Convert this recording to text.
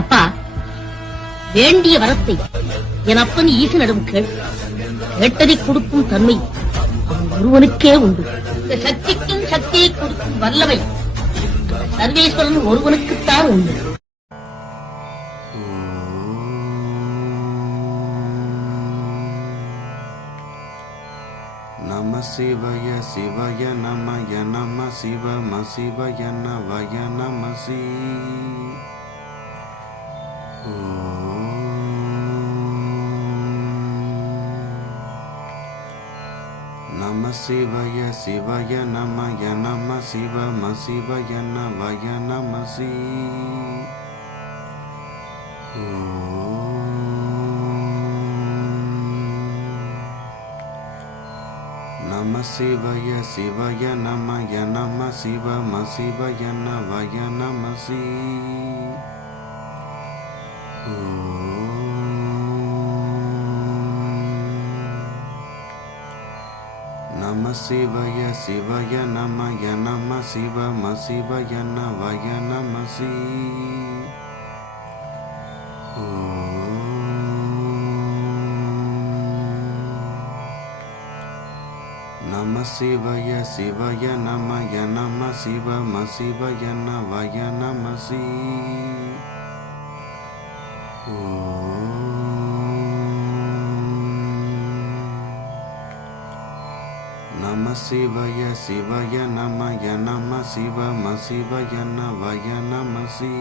அப்பா, வேண்டிய வரத்தை என் அப்பன் ஈசனிடம் கேட்டதை கொடுக்கும் தன்மை அவன் ஒருவனுக்கே உண்டு. இந்த சக்திக்கும் சக்தியை கொடுக்கும் வல்லமை சர்வேஸ்வரன் ஒருவனுக்குத்தான் உண்டு. நம சிவய சிவய நமய நம சிவம சிவய நவய நம சி. நம சிவய சிவய நமய நம சிவம சிவய நவய நம சி. நம சிவய சிவய நமய நம சிவம சிவய நவய நம சி. நம சிவய சிவய நமய நம சிவம சிவய நவய நம சி. நம சிவய சிவய நமய நம சிவம சிவய நவய நம சி. நம சிவய சிவய நமய நம சிவம சிவய நவய நம சி.